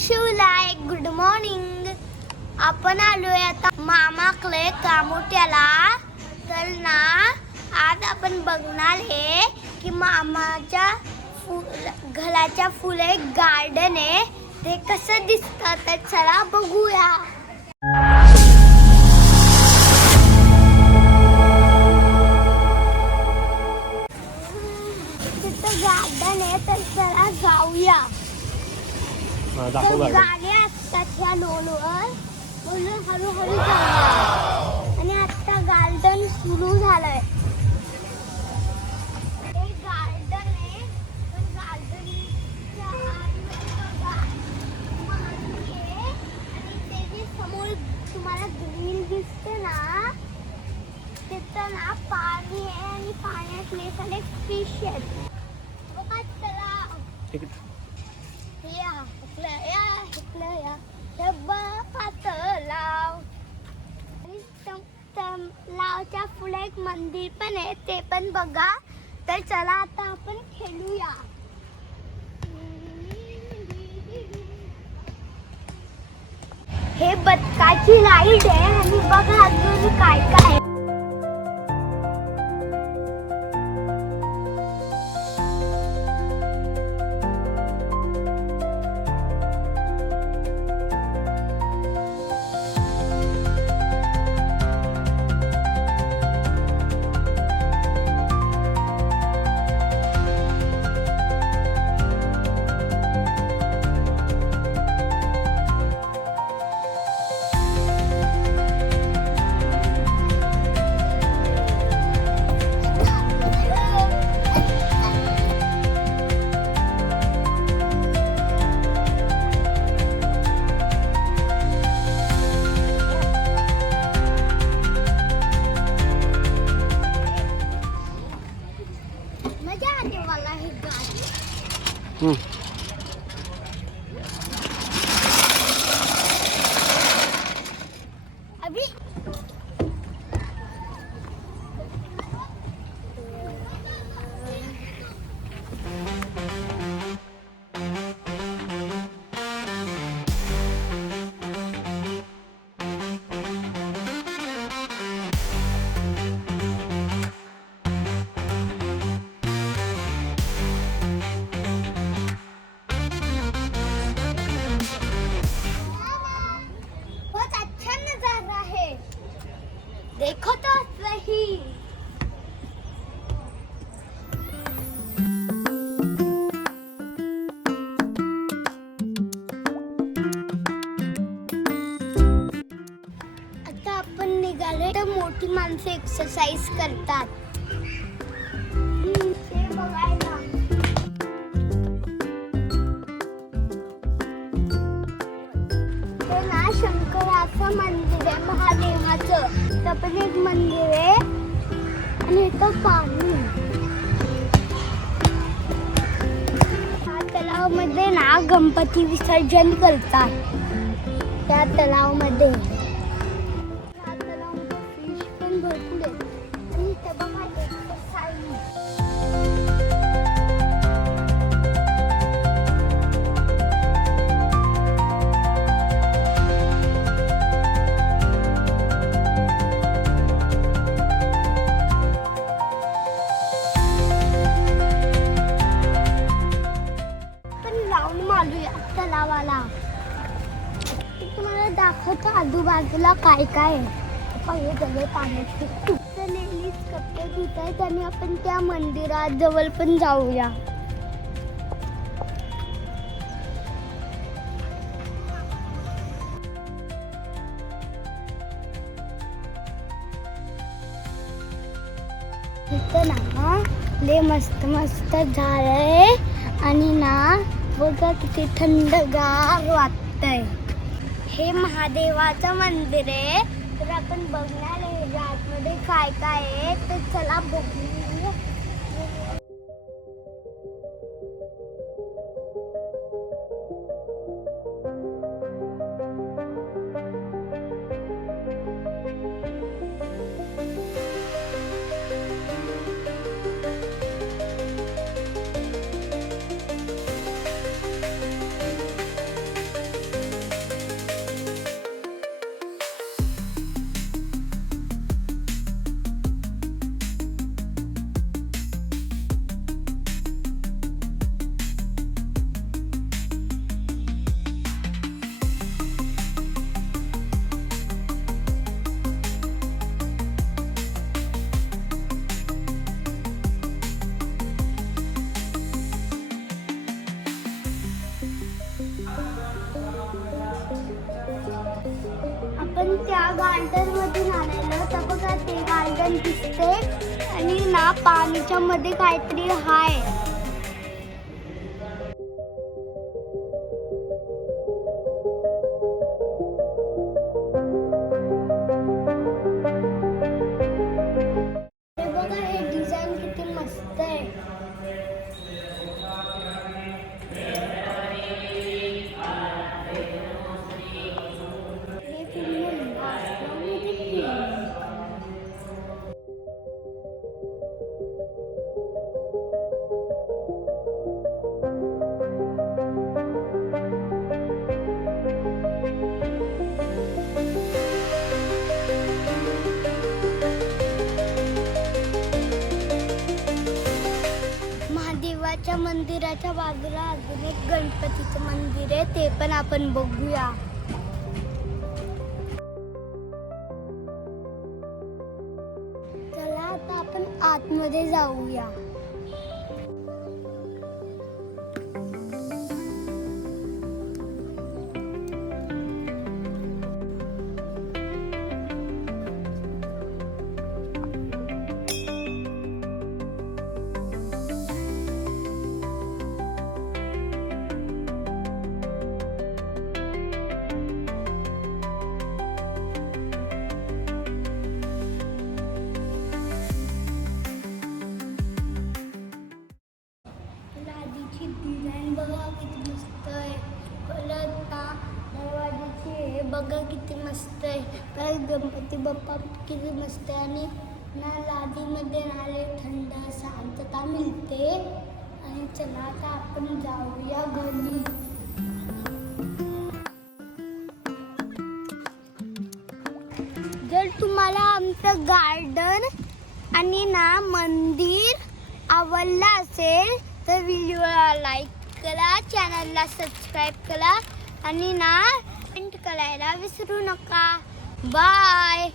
शिवलाय. Good morning आपण आलोय आता मामाकडे कामोट्याला. तर ना आज आपण बघणार आहे की मामाच्या फु घराच्या फुले गार्डन आहे. ते कसं दिसतं तर चला बघूया. तिथं गार्डन आहे तर चला जाऊया. हा, तर दाखव असतात ह्या लोनवर म्हणून हळूहळू जाऊया आणि आता गार्डन सुरू झालंय. या इकडं डब्बा पात लाव. लावच्या पुढे एक मंदिर पण आहे ते पण बघा. तर चला आता आपण खेळूया. हे बदकाची लाइट आहे आणि बघा अजून काय काय देखो तो सही आता आपण निघालो तर मोठी माणसं एक्सरसाइज करतात. इथं पण एक मंदिर आहे. आणि इथं पाणी ह्या तलावामध्ये ना गणपती विसर्जन करतात. त्या तलावामध्ये. ह्या तलावामध्ये फिश पण भरपूर आहे बाजूला काय काय आहे. पहिले सगळे नेहमीच कपडे धुत आहेत आणि आपण त्या मंदिरात जवळ पण जाऊया. इथं ना लय मस्त मस्त झाड आहे आणि ना बघा किती थंडगार वाटतंय. हे महादेवाचं मंदिर आहे. तर आपण बघणार आहे आतमध्ये काय काय आहे. तर चला बघू. त्या गार्डनमध्ये आलेलो तर बघा ते गार्डन दिसते आणि ना पाणीच्या मध्ये काहीतरी हाय. मंदिराच्या बाजूला अजून एक गणपतीचं मंदिर आहे ते पण आपण बघूया. चला आता आपण आतमध्ये जाऊया. बघा किती मस्त आहे. काय गणपती बाप्पा किती मस्त आहे. आणि ना लादीमध्ये नाले थंड शांतता मिळते. आणि चला आता आपण जाऊया घरी. जर तुम्हाला आमचं गार्डन आणि ना मंदिर आवडलं असेल तर व्हिडिओला लाईक करा चॅनलला सबस्क्राईब करा. आणि ना करायला विसरू नका. बाय.